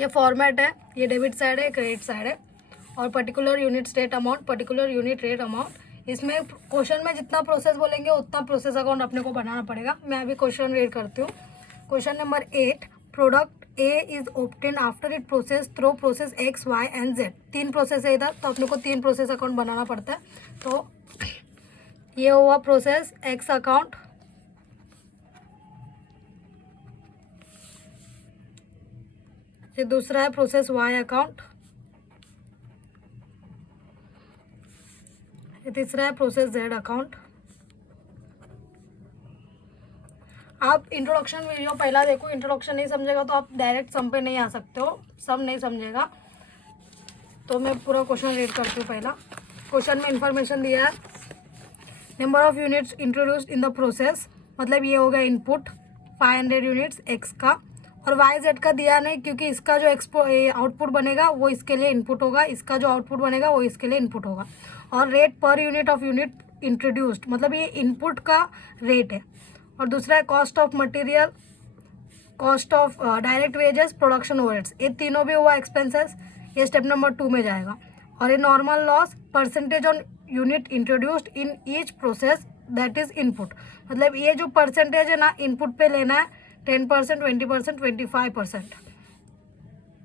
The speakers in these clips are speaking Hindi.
ये फॉर्मेट है, ये डेबिट साइड है, क्रेडिट साइड है, और particular unit state amount, particular unit rate amount. इसमें क्वेश्चन में जितना प्रोसेस बोलेंगे उतना प्रोसेस अकाउंट अपने को बनाना पड़ेगा। मैं अभी क्वेश्चन रीड करती हूँ। Question number 8, product A is obtain after it process through process x y and z. 3 process है इधर, तो अपने को 3 प्रोसेस अकाउंट बनाना पड़ता है। तो ये हुआ प्रोसेस एक्स अकाउंट, ये दूसरा है प्रोसेस वाई अकाउंट, ये तीसरा है प्रोसेस जेड अकाउंट। आप इंट्रोडक्शन वीडियो पहला देखो, इंट्रोडक्शन नहीं समझेगा तो आप डायरेक्ट सम पे नहीं आ सकते हो, सम नहीं समझेगा। तो मैं पूरा क्वेश्चन रीड करती हूँ। पहला क्वेश्चन में इंफॉर्मेशन दिया है, number of units introduced in the process, मतलब ये हो गया इनपुट 500 यूनिट्स एक्स का, और वाई जेड का दिया नहीं क्योंकि इसका जो आउटपुट बनेगा वो इसके लिए इनपुट होगा, इसका जो आउटपुट बनेगा वो इसके लिए इनपुट होगा। और rate per unit of unit introduced, मतलब ये इनपुट का रेट है। और दूसरा है cost of material, cost of direct wages, production overheads, ये तीनों भी हुआ एक्सपेंसेस, ये स्टेप नंबर 2 में जाएगा। और ये normal loss, percentage on unit introduced in each process that is input, मतलब ये जो परसेंटेज है ना इनपुट पे लेना है 10%, 20%, 25%।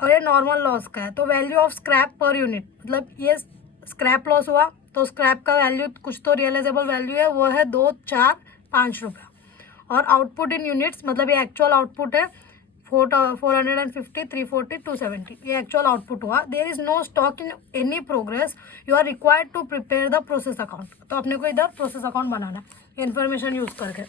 और ये नॉर्मल लॉस का है। तो value of scrap per unit, मतलब ये स्क्रैप लॉस हुआ तो स्क्रैप का वैल्यू कुछ तो रियलाइजेबल वैल्यू है, वो है 2, 4, 5 रुपया। और आउटपुट इन यूनिट्स, मतलब ये एक्चुअल आउटपुट है 450, 340, 270, ये एक्चुअल आउटपुट हुआ। There is no stock in any progress, you are required to prepare the process account. तो अपने को इधर प्रोसेस अकाउंट बनाना है इन्फॉर्मेशन यूज करके।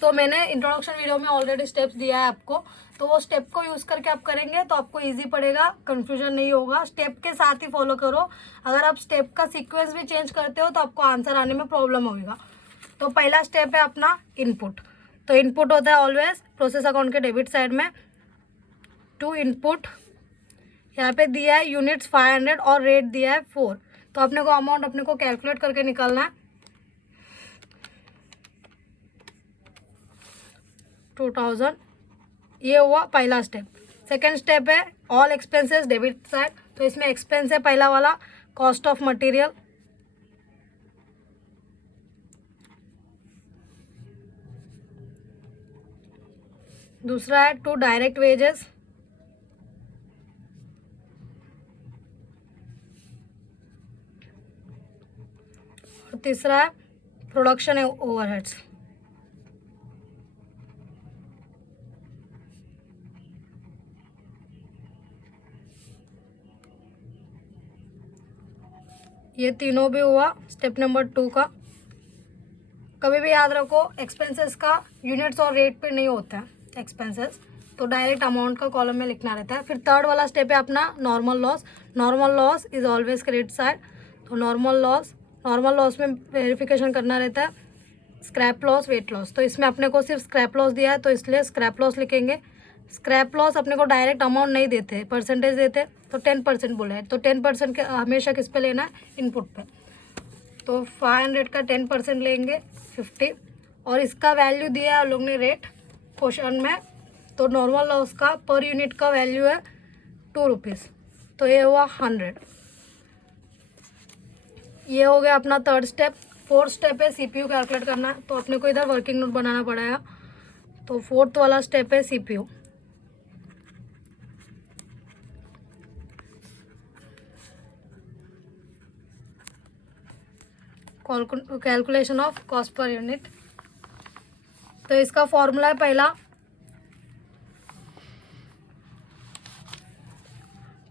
तो मैंने इंट्रोडक्शन वीडियो में ऑलरेडी स्टेप्स दिया है आपको, तो वो स्टेप को यूज़ करके आप करेंगे तो आपको इजी पड़ेगा, कंफ्यूजन नहीं होगा। स्टेप के साथ ही फॉलो करो, अगर आप स्टेप का सीक्वेंस भी चेंज करते हो तो आपको आंसर आने में प्रॉब्लम होगा। तो पहला स्टेप है अपना इनपुट। तो इनपुट होता है ऑलवेज प्रोसेस अकाउंट के डेबिट साइड में, टू इनपुट, यहाँ पे दिया है यूनिट्स 500 और रेट दिया है 4। तो अपने को अमाउंट अपने को कैलकुलेट करके निकालना है 2000। ये हुआ पहला स्टेप। सेकेंड स्टेप है ऑल एक्सपेंसेस डेबिट साइड, तो इसमें एक्सपेंस है पहला वाला कॉस्ट ऑफ मटेरियल, दूसरा है टू डायरेक्ट वेजेस, और तीसरा है प्रोडक्शन ओवरहेड्स। ये तीनों भी हुआ स्टेप नंबर 2 का। कभी भी याद रखो एक्सपेंसेस का यूनिट्स और रेट पे नहीं होता है एक्सपेंसेस, तो डायरेक्ट अमाउंट का कॉलम में लिखना रहता है। फिर थर्ड वाला स्टेप है अपना normal loss. Normal loss is always credit side, तो नॉर्मल लॉस में वेरिफिकेशन करना रहता है स्क्रैप लॉस, वेट लॉस। तो इसमें अपने को सिर्फ स्क्रैप लॉस दिया है तो इसलिए स्क्रैप लॉस लिखेंगे। स्क्रैप लॉस अपने को डायरेक्ट अमाउंट नहीं देते, परसेंटेज देते, तो 10% बोला है, तो 10% के हमेशा किस पे लेना है, इनपुट पे। तो 500 का 10% लेंगे 50, और इसका वैल्यू दिया है लोग ने रेट क्वेश्चन में। तो नॉर्मल लॉस का पर यूनिट का वैल्यू है 2 रुपीज़, तो ये हुआ 100। ये हो गया अपना थर्ड स्टेप। फोर्थ स्टेप है सीपीयू कैलकुलेट करना, तो अपने को इधर वर्किंग नोट बनाना पड़ेगा। तो फोर्थ वाला स्टेप है CPU. Calculation of cost per unit. तो इसका फॉर्मूला है पहला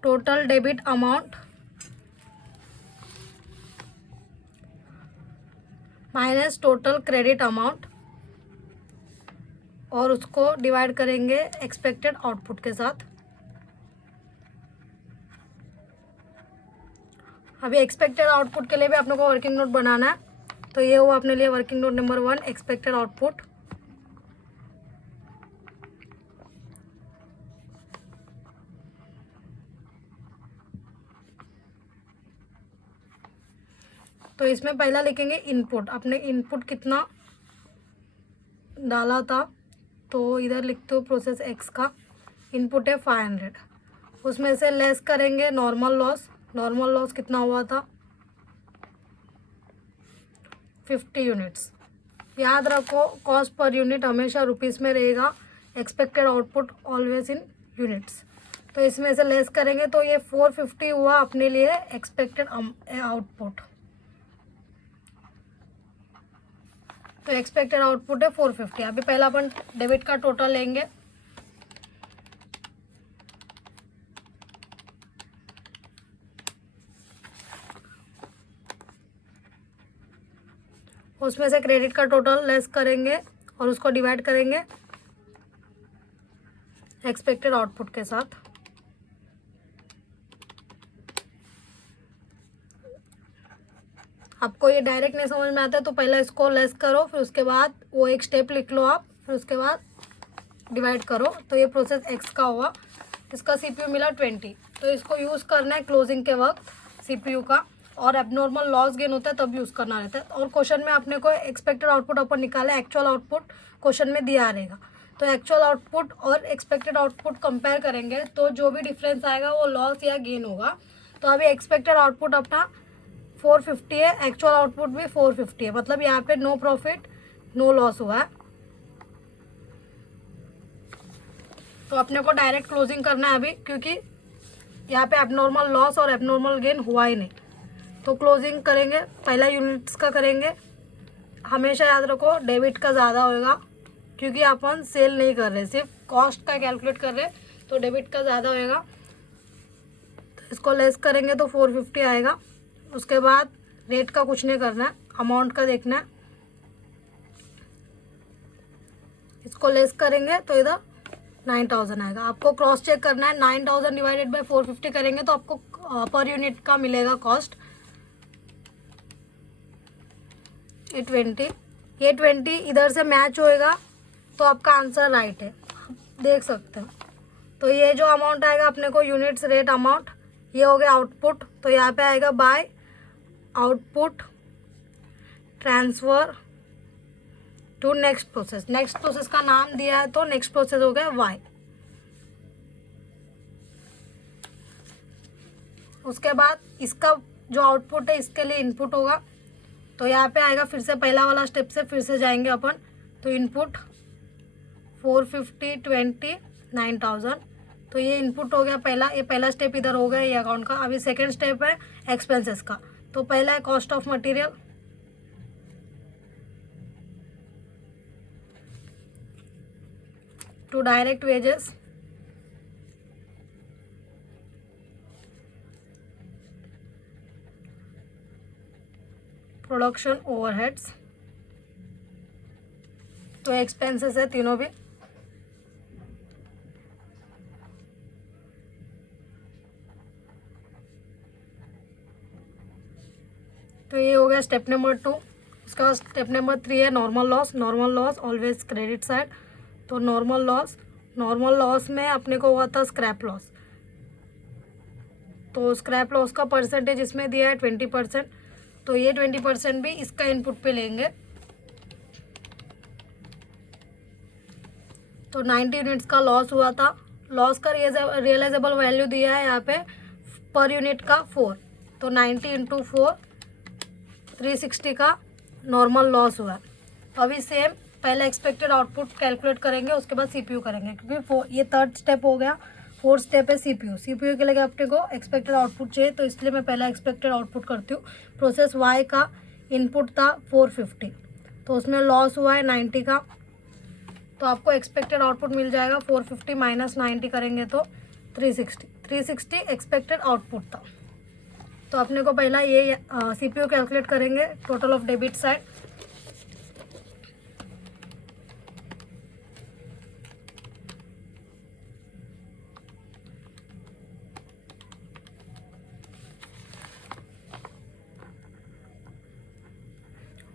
total debit amount minus total credit amount, और उसको डिवाइड करेंगे एक्सपेक्टेड आउटपुट के साथ। अभी एक्सपेक्टेड आउटपुट के लिए भी अपने को वर्किंग नोट बनाना है, तो ये हुआ अपने लिए working note number 1 expected output. तो इसमें पहला लिखेंगे इनपुट, अपने इनपुट कितना डाला था, तो इधर लिखते हो प्रोसेस एक्स का इनपुट है 500, उसमें से लेस करेंगे नॉर्मल लॉस। नॉर्मल लॉस कितना हुआ था 50 यूनिट्स। याद रखो कॉस्ट पर यूनिट हमेशा रुपीस में रहेगा, expected output always in units. तो इसमें से लेस करेंगे तो ये 450 हुआ अपने लिए एक्सपेक्टेड आउटपुट। तो एक्सपेक्टेड आउटपुट है 450। अभी पहला अपन डेबिट का टोटल लेंगे। उसमें से क्रेडिट का टोटल लेस करेंगे और उसको डिवाइड करेंगे एक्सपेक्टेड आउटपुट के साथ। आपको ये डायरेक्ट नहीं समझ में आता है तो पहले इसको लेस करो, फिर उसके बाद वो एक स्टेप लिख लो आप, फिर उसके बाद डिवाइड करो। तो ये प्रोसेस एक्स का हुआ। इसका सीपीयू मिला 20। तो इसको यूज़ करना है क्लोजिंग के वक्त सीपीयू का, और एबनॉर्मल लॉस गेन होता है तब यूज़ करना रहता है। और क्वेश्चन में अपने को एक्सपेक्टेड आउटपुट अपन निकाला, एक्चुअल आउटपुट क्वेश्चन में दिया रहेगा। तो एक्चुअल आउटपुट और एक्सपेक्टेड आउटपुट कंपेयर करेंगे तो जो भी डिफरेंस आएगा वो लॉस या गेन होगा। तो अभी एक्सपेक्टेड आउटपुट अपना 450 है, एक्चुअल आउटपुट भी 450 है, मतलब यहाँ पे नो प्रॉफिट नो लॉस हुआ है। तो अपने को डायरेक्ट क्लोजिंग करना है अभी, क्योंकि यहाँ पे एबनॉर्मल लॉस और एबनॉर्मल गेन हुआ ही नहीं। तो क्लोजिंग करेंगे, पहला यूनिट्स का करेंगे। हमेशा याद रखो डेबिट का ज़्यादा होएगा, क्योंकि अपन सेल नहीं कर रहे, सिर्फ कॉस्ट का कैलकुलेट कर रहे, तो डेबिट का ज़्यादा होएगा। तो इसको लेस करेंगे तो 450 आएगा। उसके बाद रेट का कुछ नहीं करना है, अमाउंट का देखना है। इसको लेस करेंगे तो इधर 9000 आएगा। आपको क्रॉस चेक करना है, 9000 डिवाइडेड बाय 450 करेंगे तो आपको पर यूनिट का मिलेगा कॉस्ट। ये 20 इधर से मैच होएगा तो आपका आंसर राइट है, आप देख सकते हो। तो ये जो अमाउंट आएगा अपने को यूनिट्स रेट अमाउंट, ये हो गया आउटपुट। तो यहाँ पे आएगा by output transfer to next process. Next process का नाम दिया है तो नेक्स्ट प्रोसेस हो गया वाई। उसके बाद इसका जो आउटपुट है इसके लिए इनपुट होगा। तो यहाँ पे आएगा, फिर से पहला वाला स्टेप से फिर से जाएंगे अपन। तो इनपुट 450 20 9000। तो ये इनपुट हो गया पहला, ये पहला स्टेप इधर हो गया ये अकाउंट का। अभी सेकेंड स्टेप है एक्सपेंसेस का। तो पहला है cost of material, two direct wages, production overheads. तो एक्सपेंसेस है तीनों भी। तो ये हो गया स्टेप नंबर 2। उसके बाद स्टेप नंबर 3 है normal loss. Normal loss always credit side. तो नॉर्मल लॉस में अपने को हुआ था स्क्रैप लॉस। तो स्क्रैप लॉस का परसेंटेज इसमें दिया है 20%। तो ये 20% भी इसका इनपुट पे लेंगे। तो 90 यूनिट्स का लॉस हुआ था। लॉस का रियलाइजेबल वैल्यू दिया है यहाँ पे पर यूनिट का 4। तो 90 इंटू 4 360 का नॉर्मल लॉस हुआ। तो अभी सेम पहले एक्सपेक्टेड आउटपुट कैलकुलेट करेंगे, उसके बाद सीपीयू करेंगे, क्योंकि ये थर्ड स्टेप हो गया। फोर्थ स्टेप है सीपीयू के लिए अपने को एक्सपेक्टेड आउटपुट चाहिए, तो इसलिए मैं पहला एक्सपेक्टेड आउटपुट करती हूँ। प्रोसेस वाई का इनपुट था 450, तो उसमें लॉस हुआ है 90 का। तो आपको एक्सपेक्टेड आउटपुट मिल जाएगा 450 माइनस 90 करेंगे तो 360 एक्सपेक्टेड आउटपुट था। तो अपने को पहला ये सीपीयू कैलकुलेट करेंगे, टोटल ऑफ डेबिट साइड।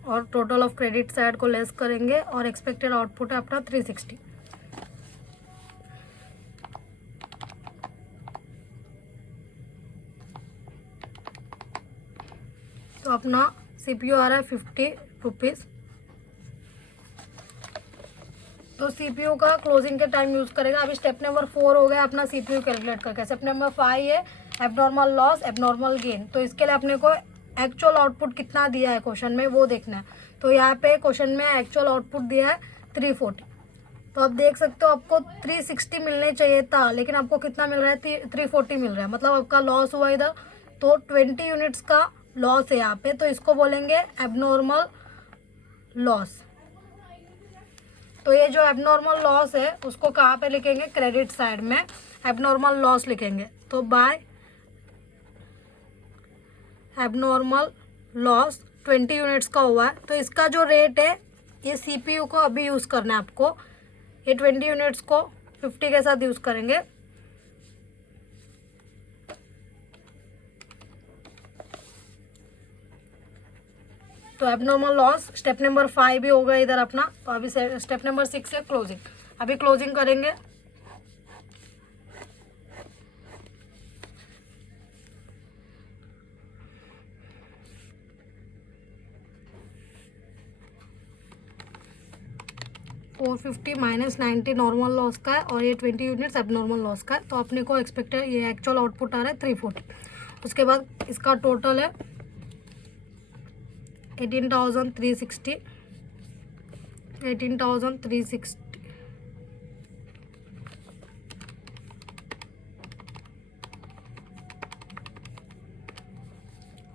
और टोटल ऑफ क्रेडिट साइड को लेस करेंगे और एक्सपेक्टेड आउटपुट है अपना 360। तो अपना सीपीयू आ रहा है 50 रुपीज़। तो सीपीयू का क्लोजिंग के टाइम यूज़ करेगा। अभी स्टेप नंबर 4 हो गया अपना सीपीयू कैलकुलेट करके। स्टेप नंबर 5 है एबनॉर्मल लॉस एबनॉर्मल गेन। तो इसके लिए अपने को एक्चुअल आउटपुट कितना दिया है क्वेश्चन में वो देखना है। तो यहाँ पे क्वेश्चन में एक्चुअल आउटपुट दिया है 340। तो आप देख सकते हो आपको 360 मिलने चाहिए था, लेकिन आपको कितना मिल रहा है 340 मिल रहा है। मतलब आपका लॉस हुआ इधर। तो 20 यूनिट्स का लॉस है यहाँ पे, तो इसको बोलेंगे एबनॉर्मल लॉस। तो ये जो एबनॉर्मल लॉस है उसको कहाँ पे लिखेंगे, क्रेडिट साइड में एबनॉर्मल लॉस लिखेंगे। तो बाय एबनॉर्मल लॉस 20 यूनिट्स का हुआ है। तो इसका जो रेट है ये सीपीयू को अभी यूज़ करना है आपको। ये 20 यूनिट्स को 50 के साथ यूज़ करेंगे। तो एबनॉर्मल लॉस स्टेप नंबर 5 भी होगा इधर अपना। तो अभी स्टेप नंबर 6 है क्लोजिंग। अभी क्लोजिंग करेंगे। $450 माइनस 90 नॉर्मल लॉस का है और ये 20 यूनिट्स एबनॉर्मल लॉस का है। तो अपने को एक्सपेक्टेड ये एक्चुअल आउटपुट आ रहा है 340। उसके बाद इसका टोटल है 18,360।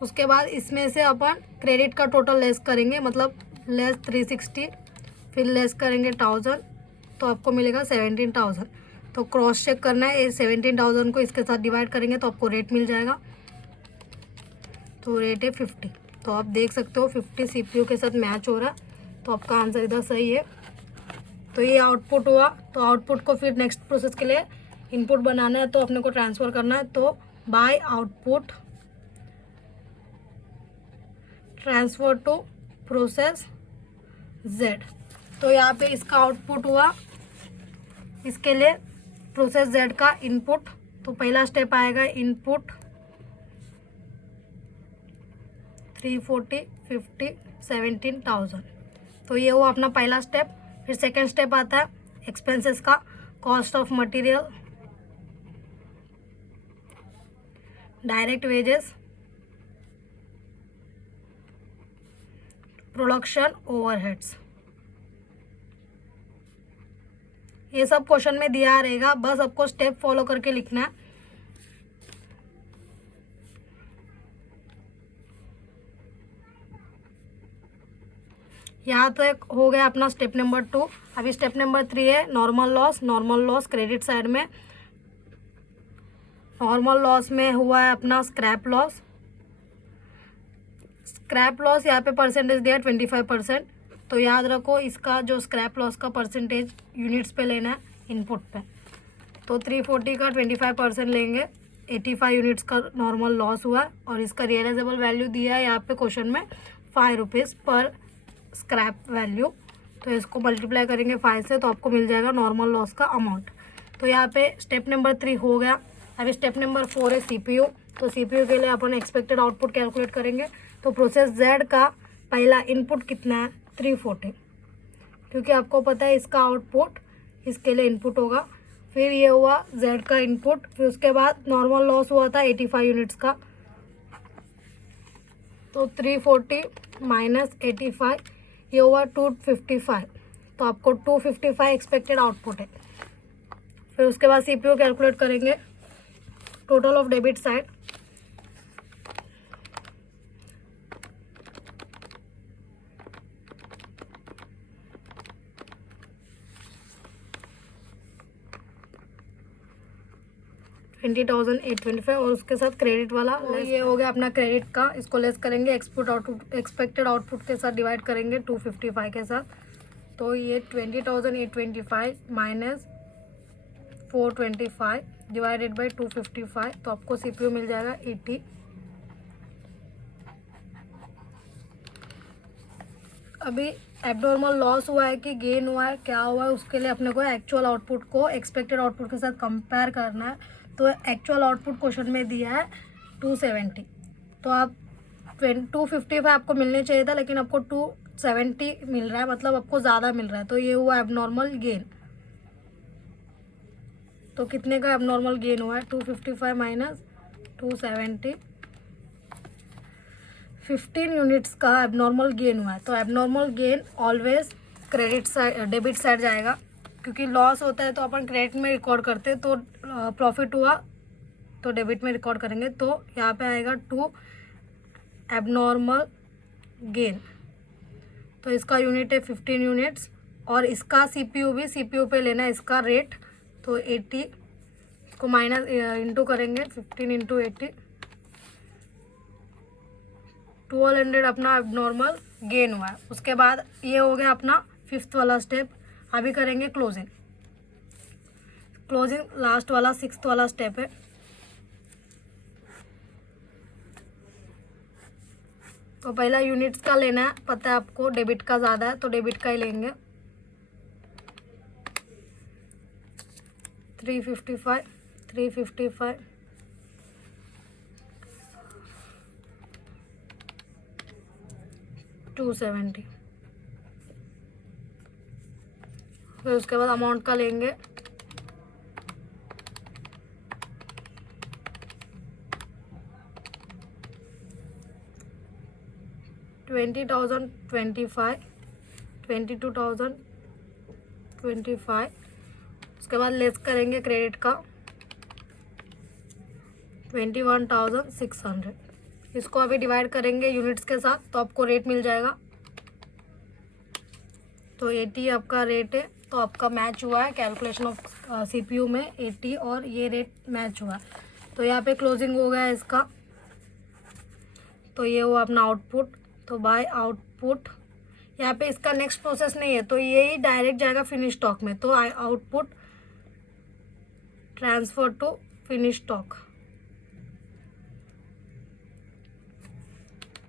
उसके बाद इसमें से अपन क्रेडिट का टोटल लेस करेंगे, मतलब लेस 360 फिर लेस करेंगे 1000, तो आपको मिलेगा 17,000। तो क्रॉस चेक करना है, ये 17,000 को इसके साथ डिवाइड करेंगे तो आपको रेट मिल जाएगा। तो रेट है 50। तो आप देख सकते हो 50 सीपीयू के साथ मैच हो रहा है। तो आपका आंसर इधर सही है। तो ये आउटपुट हुआ। तो आउटपुट को फिर नेक्स्ट प्रोसेस के लिए इनपुट बनाना है, तो अपने को ट्रांसफ़र करना है। तो by output transfer to process Z। तो यहाँ पे इसका आउटपुट हुआ, इसके लिए प्रोसेस Z का इनपुट। तो पहला स्टेप आएगा इनपुट 340 50 17,000। तो ये हुआ अपना पहला स्टेप। फिर सेकेंड स्टेप आता है एक्सपेंसेस का, cost of material, direct wages, production overheads. ये सब क्वेश्चन में दिया रहेगा, बस आपको स्टेप फॉलो करके लिखना है। यहाँ तो एक हो गया अपना स्टेप नंबर 2। अभी स्टेप नंबर 3 है normal loss. Normal loss credit side में। नॉर्मल लॉस में हुआ है अपना स्क्रैप लॉस। स्क्रैप लॉस यहाँ पे परसेंटेज दिया 25%। तो याद रखो इसका जो स्क्रैप लॉस का परसेंटेज यूनिट्स पे लेना है इनपुट पे। तो 340 का 25% लेंगे, 85 यूनिट्स का नॉर्मल लॉस हुआ और इसका रियलाइजेबल वैल्यू दिया है यहाँ पे क्वेश्चन में 5 रुपीज़ पर स्क्रैप वैल्यू। तो इसको मल्टीप्लाई करेंगे 5 से तो आपको मिल जाएगा नॉर्मल लॉस का अमाउंट। तो यहाँ पे स्टेप नंबर 3 हो गया। अभी स्टेप नंबर 4 है सीपीयू। तो सीपीयू के लिए अपन एक्सपेक्टेड आउटपुट कैलकुलेट करेंगे। तो प्रोसेस Z का पहला इनपुट कितना है 340, क्योंकि आपको पता है इसका आउटपुट इसके लिए इनपुट होगा। फिर ये हुआ Z का इनपुट। फिर उसके बाद नॉर्मल लॉस हुआ था 85 यूनिट्स का। तो 340 माइनस 85 ये हुआ 255। तो आपको 255 एक्सपेक्टेड आउटपुट है। फिर उसके बाद सीपीयू कैलकुलेट करेंगे टोटल ऑफ डेबिट साइड। $20,825 और उसके साथ क्रेडिट वाला ये हो गया अपना क्रेडिट का। इसको लेस करेंगे एक्सपेक्टेड आउटपुट के साथ डिवाइड करेंगे 255 के साथ। तो ये 20,825 माइनस 425 डिवाइडेड बाई 255। तो आपको सीपीयू मिल जाएगा 80। अभी एब्नॉर्मल लॉस हुआ है कि गेन हुआ है, क्या हुआ है, उसके लिए अपने को एक्चुअल आउटपुट को एक्सपेक्टेड आउटपुट के साथ कंपेयर करना है। तो एक्चुअल आउटपुट क्वेश्चन में दिया है 270। तो आप 255 आपको मिलने चाहिए था, लेकिन आपको 270 मिल रहा है, मतलब आपको ज़्यादा मिल रहा है, तो ये हुआ एबनॉर्मल गेन। तो कितने का एबनॉर्मल गेन हुआ है? 255 माइनस 270, 15 यूनिट्स का एबनॉर्मल गेन हुआ है। तो abnormal gain always credit side, debit side जाएगा, क्योंकि लॉस होता है तो अपन क्रेडिट में रिकॉर्ड करते हैं, तो प्रॉफिट हुआ तो डेबिट में रिकॉर्ड करेंगे। तो यहाँ पे आएगा 2 एबनॉर्मल गेन। तो इसका यूनिट है 15 यूनिट्स, और इसका सीपीयू भी सीपीयू पे लेना है, इसका रेट तो 80 को माइनस इंटू करेंगे, 15 इंटू 80, 1200 अपना एबनॉर्मल गेन हुआ है। उसके बाद ये हो गया अपना 5th वाला स्टेप। अभी करेंगे क्लोजिंग। क्लोजिंग लास्ट वाला 6th वाला स्टेप है। तो पहला यूनिट्स का लेना है, पता है आपको डेबिट का ज़्यादा है तो डेबिट का ही लेंगे। 355, 355, 270। फिर उसके बाद अमाउंट का लेंगे 20,025, 22,025। उसके बाद लेस करेंगे क्रेडिट का 21,600। इसको अभी डिवाइड करेंगे यूनिट्स के साथ, तो आपको रेट मिल जाएगा। तो 80 आपका रेट है, तो आपका मैच हुआ है कैलकुलेशन ऑफ सीपीयू में 80, और ये रेट मैच हुआ। तो यहाँ पे क्लोजिंग हो गया इसका। तो ये हुआ अपना आउटपुट। तो बाय आउटपुट, यहाँ पे इसका नेक्स्ट प्रोसेस नहीं है, तो ये ही डायरेक्ट जाएगा फिनिश स्टॉक में। तो output transfer to finish stock.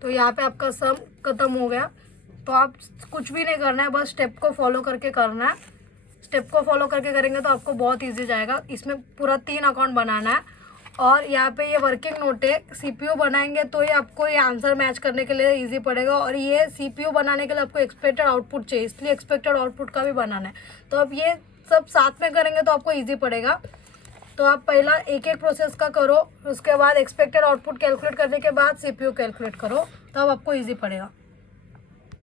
तो यहाँ पे आपका सम खत्म हो गया। तो आप कुछ भी नहीं करना है, बस स्टेप को फॉलो करके करना है। स्टेप को फॉलो करके करेंगे तो आपको बहुत इजी जाएगा। इसमें पूरा 3 अकाउंट बनाना है, और यहाँ पे ये वर्किंग नोट है। सीपीयू बनाएंगे तो ये आपको ये आंसर मैच करने के लिए इजी पड़ेगा, और ये सीपीयू बनाने के लिए आपको एक्सपेक्टेड आउटपुट चाहिए, इसलिए एक्सपेक्टेड आउटपुट का भी बनाना है। तो अब ये सब साथ में करेंगे तो आपको ईजी पड़ेगा। तो आप पहला एक एक प्रोसेस का करो, उसके बाद एक्सपेक्टेड आउटपुट कैलकुलेट करने के बाद सीपीयू कैलकुलेट करो, तब आपको ईजी पड़ेगा।